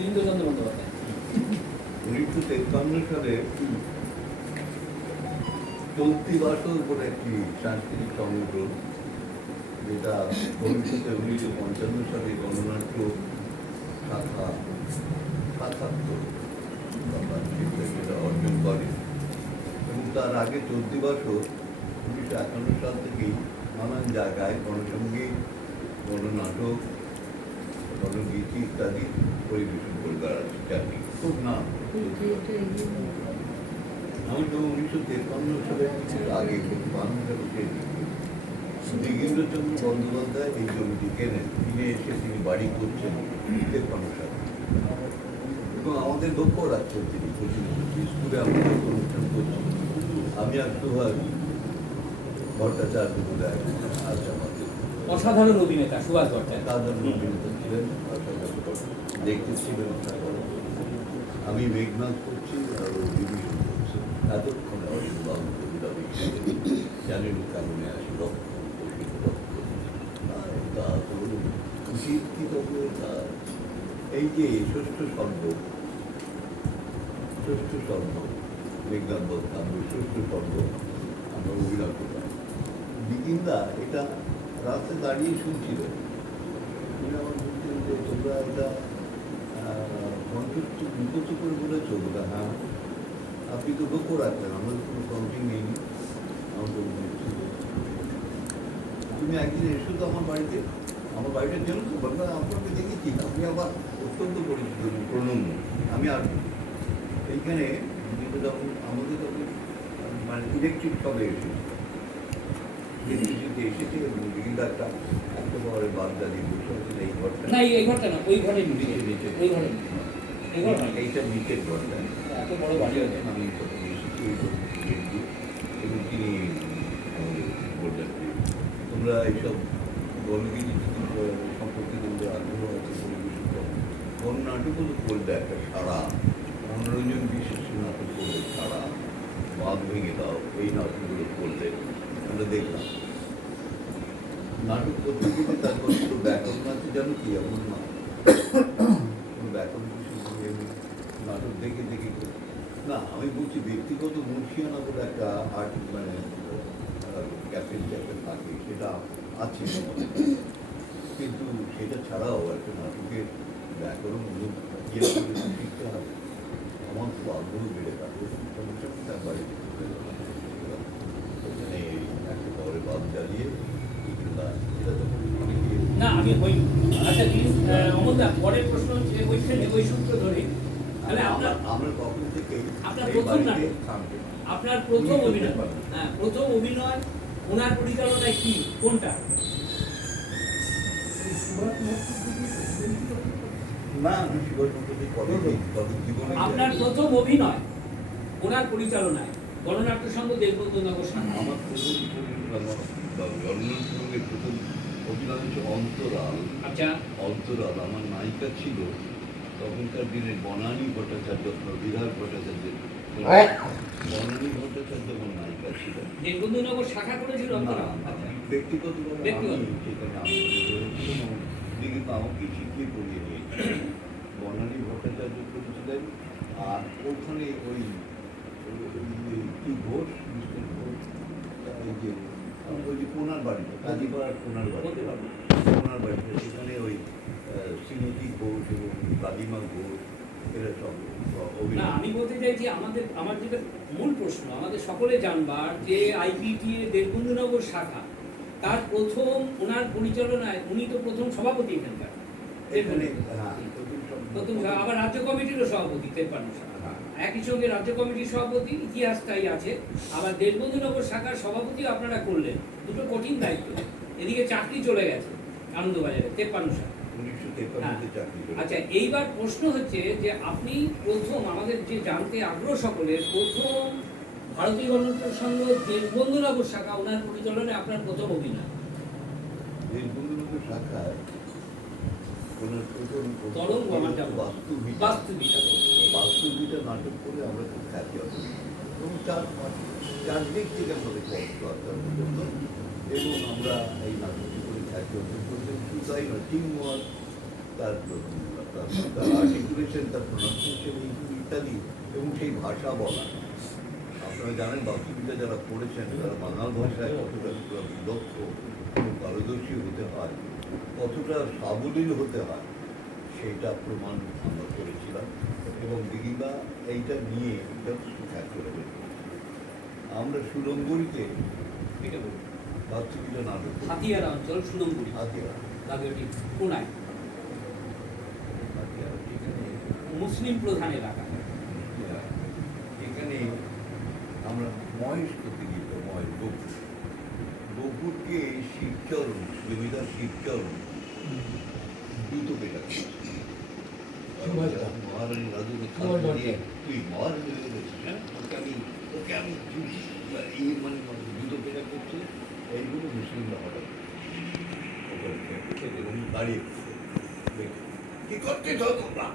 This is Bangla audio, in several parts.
বীরেন্দ্রচন্দ্র বন্দ্যোপাধ্যায় 1953 সালে চলতি বাসর উপরে একটি সাংস্কৃতিক সংগঠন, যেটা ভবিষ্যতে 1955 সালে গণনাট্য শাখা সেটা অর্জন করে। এবং তার আগে চলতি বাসর 1951 সাল থেকেই নানান জায়গায় গণসঙ্গীত, গণনাটক, গণগীতি ইত্যাদি পরিবেশন করে বেড়াচ্ছে। খুব নাম আমি তো 1953 সালে আগে বীরেন্দ্রচন্দ্র বন্দ্যোপাধ্যায় এই জমিটি কেনেন, কিনে এসে তিনি বাড়ি করছেন 53 সালে। এবং আমাদের লক্ষ্য রাখছেন তিনি স্কুলে আমাদের অনুষ্ঠান করছেন। আমি আর সুভাষ ভট্টাচার্য বলে আছে আমাদের অসাধারণ অভিনেতা সুভাষ ভট্টাচার্য, সাধারণ অভিনেতা ছিলেন, দেখতে ছিলেন। আমি মেঘনাথ করছি আর বিভীষণ করছি। এতক্ষণে অসুবাবু কবিতা জানেন কারণে আসলো খুশি কি তবে এই যে ষষ্ঠ শব্দ মেঘনাথ বলতাম ষষ্ঠ শব্দ আমরা অভিনয় করলাম। বিকিন্দা এটা রাস্তায় দাঁড়িয়ে শুনছিল, তুমি আমার বলছেন যে তোমরা এটা কণ্ঠস্থ মুখস্থ করে বলেছো বলে, হ্যাঁ আপনি তো লক্ষ্য রাখলেন আমাদের কোনো কাউন্টিং নেই। আমাদের তুমি একদিন এসো তো আমার বাড়িতে, আমার বাড়িটা জানো তো বাবা, আপনাকে দেখেছি, আপনি আবার অত্যন্ত পরিচিত প্রণম্য। আমি আর এইখানে যখন আমাদের তখন মানে ইলেকট্রিক সবে এসেছে এবং বিভিন্ন একটা বড় বাদ দাঁড়িয়ে বসে হচ্ছে এই ঘরটা না, এই ঘরটা না, ওই ঘরের নিচে, ওই ঘরের এইটা নিচের ঘরটা এত বড় বাড়ি আছে। আমি এসেছি এবং তিনি আমাদের বললেন তোমরা এইসব গণগীতি সম্পর্কে তোমাদের আগ্রহ আছে পরিবেশন করো, কোন নাটকও তো করবে একটা সারা মনোরঞ্জন বিশেষ নাটক করবে সারা বাদ ভেঙে দাও, এই নাটকগুলো করলে আমরা দেখলাম। নাটক করতে গেলে তারপর একটু ব্যাকরণ আছে, জানো কি এমন না ব্যাকরণ নাটক দেখে না। আমি বলছি ব্যক্তিগত মুন্সিয়ানা বলে একটা আর্ট মানে ক্যাফেন থাকে, সেটা আছে, কিন্তু সেটা ছাড়াও একটা নাটকের ব্যাকরণ শিখতে হবে। আমার খুব আগ্রহ বেড়ে থাকে তার বাড়িতে ওখানে একটা শহরে বাদ জ্বালিয়ে না আমি হই। আচ্ছা অমলদা, পরের প্রশ্ন হচ্ছে ওইখানে ওই সূত্র ধরে তাহলে আমরা কখন থেকে আপনার প্রথম নাটক, আপনার প্রথম অভিনয়, হ্যাঁ প্রথম অভিনয় ওনার পরিচালনায় কি কোনটা? না আমি আপনার প্রথম অভিনয় ওনার পরিচালনায় গণনাট্য সংঘ দেশবন্ধু নগর শাখা। আমার প্রথম গণনাট্যের প্রথম অভিনয় হচ্ছে অন্তরাল। আচ্ছা, অন্তরাল আমার নায়িকা ছিল তখনকার দিনে বনানী ভট্টাচার্য, বিধার ভট্টাচার্যের বনানী ভট্টাচার্য আমার নায়িকা ছিল। দেশবন্ধু নগর শাখা করেছিল ব্যক্তিগতভাবে আমি সেখানে দিকে আমাকে শিখিয়ে পড়িয়ে দিয়েছি। বনানী ভট্টাচার্য করেছিলেন আর ওখানে ওই কি ঘোষ মিস্টার ঘোষ এই যে ওই যে কোনার বাড়িটা কাজীপাড়ার কোনার বাড়িটা সেখানে ওই শ্রীমতী ঘোষ এবং কালিমা ঘোষ এরা সব না। আমি বলতে চাইছি আমার যেটা মূল প্রশ্ন আমাদের সকলে জানবার যে আইপিটি দেশবন্ধুনগর শাখা তার প্রথম ওনার পরিচালনায় উনি তো প্রথম সভাপতি এখানকার, প্রথম আবার রাজ্য কমিটিরও সভাপতি 53 শাখা, একই সঙ্গে রাজ্য কমিটির সভাপতি ইতিহাসটাই আছে, আবার দেশবন্ধুনগর শাখার সভাপতিও আপনারা করলেন। দুটো কঠিন দায়িত্ব। এদিকে চাকরি চলে গেছে আনন্দবাজারে 53 শাখা। আচ্ছা, এইবার প্রশ্ন হচ্ছে যে আপনি প্রথম আমাদের যে জানতে আগ্রহ সকলের প্রথম ভারতীয় গণতন্ত্র সংঘ দেশবন্ধুনগর শাখা ওনার পরিচালনায় আপনার প্রথম অভিনয়। দেশবন্ধুনগর শাখায় ওনার প্রথম বাস্তুবিটা নাটক করে আমরা খুব খ্যাতি অর্জন এবং চারদিক থেকে আমাদের পর্যন্ত এবং আমরা এই নাটকটি করে খ্যাতি অর্জন করতে শুধু তাই নয় টিম ওয়ার্ক তার তার আর্টিকুলেশন, তার প্রনাউন্সিয়েশন ইত্যাদি, এবং সেই ভাষা বলা। আপনারা জানেন বাস্তুবিদ্যা যারা পড়েছেন তারা বাংলা ভাষায় কতটা দক্ষ এবং পারদর্শী হতে হয়, কতটা সাবলীল হতে হয়, সেইটা প্রমাণ আমরা করেছিলাম। এবং দিদিমা এইটা নিয়ে যথেষ্ট করে ফেলেছে। আমরা সুরঙ্গরিতে এটা বলুন। বাস্তুবিদ্যা নাটক করি। হাতিয়ারা অঞ্চল সুলঙ্গুড়ি, হাতিয়ারা গাগেটি কোনায়, হাতিয়ারা এখানে মুসলিম প্রধান এলাকা। এখানে আমরা মহেশ করতে গিয়েছি, মহেশ বকুরকে শিবচরণ, জমিদার শিবচরণ জুতো পেটা মহারানী রাজু তুই মহারানী হয়ে গেছিস, হ্যাঁ? ওকে আমি এই মানে জুতো পেটা করছে। এইগুলো মুসলিমরা হঠাৎ এবং দাঁড়িয়ে কি করতে চাও তোমরা?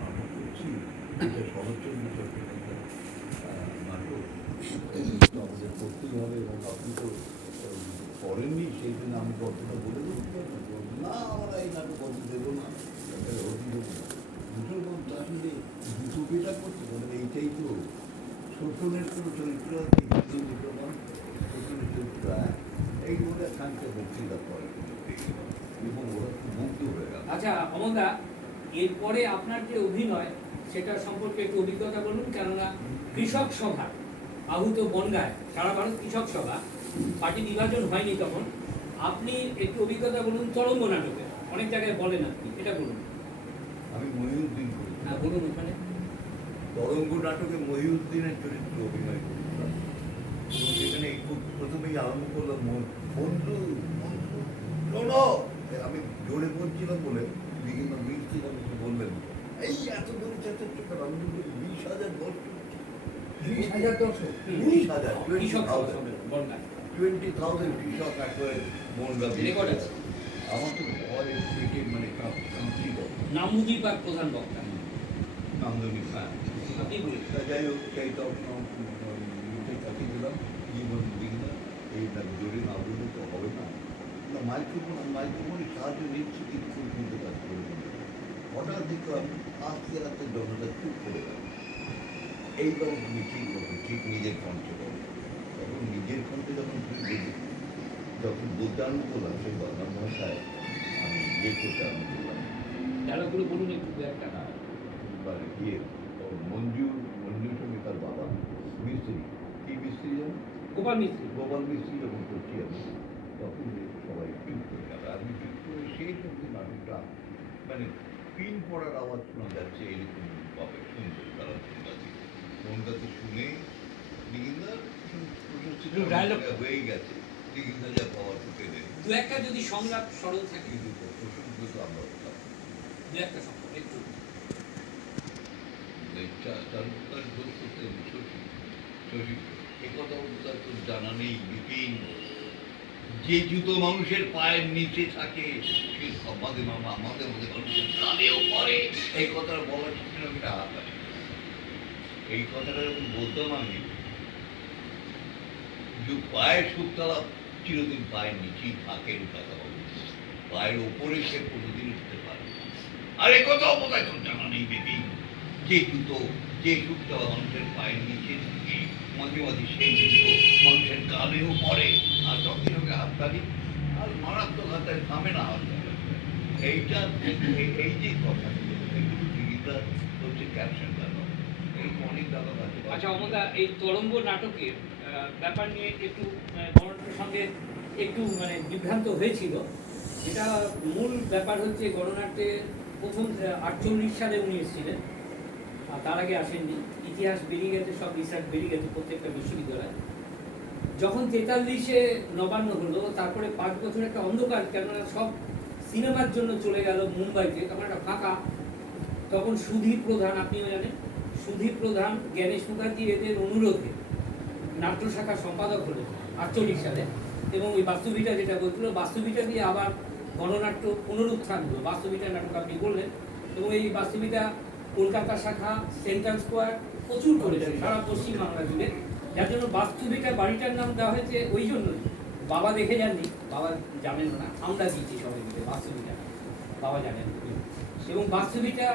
নাটক করছি, এটা শরৎচন্দ্র চট্টোপাধ্যায় নাটক, আমাদের করতেই হবে। এবং আপনি তো করেননি, সেই জন্য আমি গল্পটা বলে দেবো না, আমরা এই নাটক করতে দেবো না, মুসলমান তো আসলে দুটো পেটা করছে, মানে এইটাই তো শোষণের কোনো চরিত্র আছে, হিন্দু মুসলমান শোষণের চরিত্র এই বলে খানকে বক্তৃতা করে এবং ওরা খুব মুগ্ধ হয়ে গেল। আচ্ছা অমলদা, এরপরে আপনার যে অভিনয় সেটা সম্পর্কে একটু অভিজ্ঞতা বলুন। কেননা কৃষক সভা আহুত বনগায়, সারা ভারত কৃষক সভা, পার্টি বিভাজন হয়নি তখন, আপনি একটু অভিজ্ঞতা বলুন তরঙ্গ নাটকে, অনেক জায়গায় বলেন আপনি, এটা বলুন। আমি মহিউদ্দিন করি, হ্যাঁ বলুন ওখানে। তরঙ্গ নাটকে মহিউদ্দিনের চরিত্র অভিনয় করেছিলাম। এবং সেখানে খুব প্রথমেই আরম্ভ করলাম বন্ধু বন্ধু শোনো, আমি জোরে বলছিলাম বলে বিভিন্ন মিষ্টি আমাকে বললেন এই এত করে চেঁচাচ্ছ কেন? আমি বলছি 20,000 দর্শক, 20,000 দর্শক, 20,000, কৃষক সভা 20,000 বনগায় 20,000 কৃষক একবারে মনগা রেকর্ড আছে। আমার তো ভয় পেটে মানে কাঁপছিল। নামুজিবাগ প্রধান বক্তা, নান্দনিক ফ্যান। আপনি বলুন। তা যাই হোক, সেই তখন মুখে কাটিয়ে দিলাম, জীবন দিই না, এই না জোরে না বললে তো হবে না। মাইক্রোফোনের সাহায্য নিচ্ছি, কিন্তু শুনতে কাজ করে না। হঠাৎ দেখলাম আস্তে আস্তে জনতা চুপ করে গেল। এইবার তুমি ঠিক করবে, ঠিক নিজের কণ্ঠে করো। তখন নিজের কণ্ঠে যখন যখন বলতে আরম্ভ করলাম, সেই বাংলা ভাষায় আমি ইয়ে করতে আরম্ভ করলাম। ডায়লগুলো বলুন একটু দু একটা। মানে গিয়ে মঞ্জুর সঙ্গে তার বাবা মিস্ত্রি, কি মিস্ত্রি যেন গোপাল মিস্ত্রি। গোপাল মিস্ত্রি যখন করছি আমি, তখন সবাই চুপ করে গেল। আমি চুপ করে সেই সঙ্গে নাটকটা মানে পিন পড়ার আওয়াজ শোনা যাচ্ছে, এরকম ভাবে শুনতে তারা মনটাতে শুনে দিঘিন্দার হয়ে গেছে, দিঘিন্দা যা পাওয়ার ঢুকে দেয়। দু একটা যদি সংলাপ সরল থাকে, কিন্তু প্রসঙ্গ তো আমরা হতাম। দু একটা সংলাপ একটু। তার দোষ করতে শশী একথা তার তো জানা নেই বিপিন, যে জুতো মানুষের পায়ের নিচে থাকে সে আমাদের আমাদের মধ্যে মানুষের কানেও পড়ে। এই কথাটা বলার সময় আমি হাত আসে। এই কথাটা যখন বলতাম আমি, যে পায়ের সুখতলা চিরদিন পায়ের নিচেই থাকে, কথা বলে পায়ের ওপরে সে কোনোদিন উঠতে পারে। আর এ কথাও বোধহয় তোর জানা নেই বিপিন, যে জুতো যে সুখতলা মানুষের পায়ের নিচে থাকে, মাঝে মাঝে সেই জুতো মানুষের কানেও পড়ে। আর সঙ্গে সঙ্গে হাততালি, আর মারাত্মক হাততালি থামে না হাততালি। এইটা এই যে কথা এগুলো দিদিটা হচ্ছে ক্যাপশন দাদা, এরকম অনেক দাদা আছে। আচ্ছা অমলদা, এই তরঙ্গ নাটকের ব্যাপার নিয়ে একটু গণনাটকের সঙ্গে একটু মানে বিভ্রান্ত হয়েছিল। এটা মূল ব্যাপার হচ্ছে গণনাট্যে প্রথম 48 সালে উনি এসেছিলেন, আর তার আগে আসেননি। ইতিহাস বেরিয়ে গেছে, সব রিসার্চ বেরিয়ে গেছে প্রত্যেকটা বিশ্ববিদ্যালয়ে। যখন 43-এ নবান্ন হলো, তারপরে 5 বছর একটা অন্ধকার, কেননা সব সিনেমার জন্য চলে গেল মুম্বাইতে, তখন একটা ফাঁকা। তখন সুধীর প্রধান, আপনিও জানেন, সুধীর প্রধান, জ্ঞানেশ মুখার্জি এদের অনুরোধে নাট্য শাখার সম্পাদক হলো 48 সালে। এবং ওই বাস্তুবিটা যেটা বলছিল, বাস্তুবিটা দিয়ে আবার গণনাট্য পুনরুত্থান হলো। বাস্তুবিটা নাটক আপনি বললেন, এবং এই বাস্তুবিটা কলকাতা শাখা, সেন্ট্রাল স্কোয়ার প্রচুর করেছে সারা পশ্চিমবাংলা জুড়ে। যার জন্য বাস্তুবিটা বাড়িটার নাম দেওয়া হয়েছে ওই জন্যই। বাবা দেখে যাননি, বাবা জানেন না, আমরা দিচ্ছি সবাই মিলে বাস্তুবিটা, বাবা জানেন। এবং বাস্তবিকটা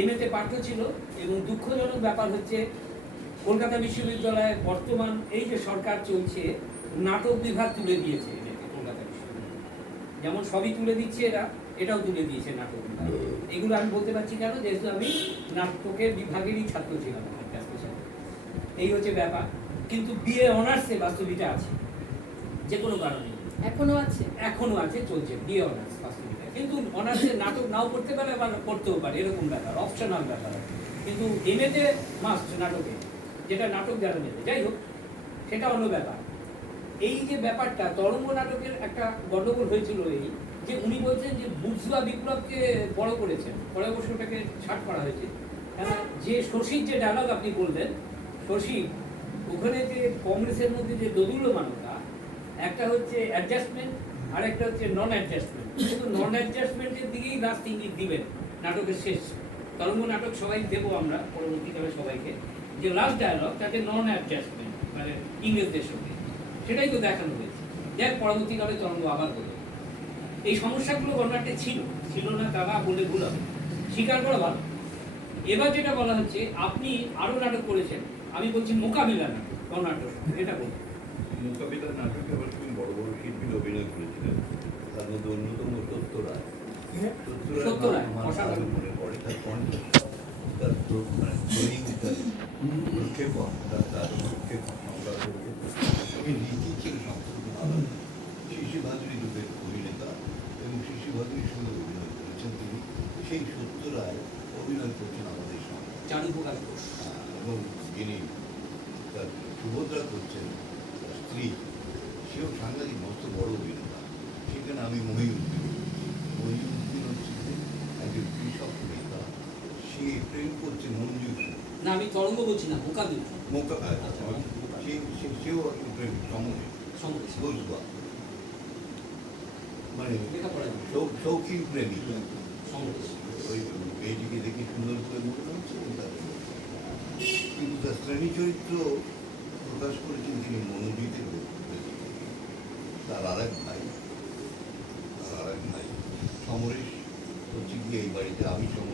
এমএতে পাঠ্য ছিল। এবং দুঃখজনক ব্যাপার হচ্ছে কলকাতা বিশ্ববিদ্যালয়ে বর্তমান এই যে সরকার চলছে, নাটক বিভাগ তুলে দিয়েছে এদেরকে কলকাতা বিশ্ববিদ্যালয়। যেমন সবই তুলে দিচ্ছে এটাও তুলে দিয়েছে নাটক বিভাগ। এগুলো আমি বলতে পারছি কেন, যেহেতু আমি নাটকের বিভাগেরই ছাত্র ছিলাম। এই হচ্ছে ব্যাপার। কিন্তু বিএ অনার্সে বাস্তবিকটা আছে, যে কোনো কারণে এখনো আছে, চলছে বিএ অনার্স বাস্তবিকটা। কিন্তু অনার্সে নাটক নাও পড়তে পারে, আবার পড়তেও পারে, এরকম ব্যাপার, অপশনাল ব্যাপার আছে। কিন্তু এমএতে মাস্ট নাটকে, যেটা নাটক যারা নেবে, যাই হোক সেটা অন্য ব্যাপার। এই যে ব্যাপারটা তরঙ্গ নাটকের একটা গন্ডগোল হয়েছিল, এই যে উনি বলছেন যে বুর্জোয়া বিপ্লবকে বড় করেছেন, পরে অবশ্য ওটাকে ছাড় করা হয়েছে। যে শশীর যে ডায়লগ আপনি বললেন, শশী ওখানে যে কংগ্রেসের মধ্যে যে দোদুল্যমানতা, একটা হচ্ছে অ্যাডজাস্টমেন্ট আর একটা হচ্ছে নন অ্যাডজাস্টমেন্ট। কিন্তু নন অ্যাডজাস্টমেন্টের দিকেই লাস্ট ইঙ্গিত দিবেন নাটকের শেষ। তরঙ্গ নাটক সবাই দেবো আমরা পরবর্তীকালে সবাইকে, যে লাস্ট ডায়লগ তাতে নন অ্যাডজাস্টমেন্ট, মানে ইংরেজদের সঙ্গে, সেটাই তো দেখানো হয়েছে। যাক, পরবর্তীকালে তরঙ্গ আবার হলো। এই সমস্যাগুলো গণনাট্যে ছিল না তারা বলে ভুল হবে, স্বীকার করা ভালো। এবার যেটা বলা হচ্ছে, আপনি আরো নাটক করেছেন, আমি বলছি মোকাবিলা নাটক গণনাট্য, এটা বলুন। মোকাবিলার নাটকে আবার তুমি বড় বড় শিল্পীর অভিনয় করেছিলেন, তার মধ্যে অন্যতম সত্য রায়। সত্য রায়, আমার অসাধারণ। আরো মনে পড়ে তার কণ্ঠ, তার মানে ধ্বনি, তার প্রক্ষেপণ, তার প্রক্ষেপণ, আমি নিজেই ছিল সম্পূর্ণ আলাদা। শিশু ভাদুরী রূপের অভিনেতা এবং শিশু ভাদুরীর সঙ্গে অভিনয় করেছেন তিনি। সেই সত্য রায় অভিনয় করছেন আমাদের সঙ্গে, চারুপ্রকাশ ঘোষ। এবং যিনি তার সুভদ্রা করছেন তার স্ত্রী, সেও সাংঘাতিক মস্ত বড় অভিনেতা। সেখানে আমি মহিউদ্দিন হচ্ছে একজন কৃষক নেতা, সে প্রেম করছে মঞ্জু, না, আমি তরঙ্গ বলছি না, মোকাবিলা। সেও একজন প্রেম বসবা, মানে শৌখিন প্রেমিক। ওই মেয়েটিকে দেখে সুন্দর করে মনে হচ্ছে, কিন্তু তার শ্রেণী চরিত্র প্রকাশ করেছেন তিনি মনোজিতের ব্যক্তিত্বে। তার আর এক ভাই সমরেশ হচ্ছে গিয়ে এই বাড়িতে, আমি সমরেশ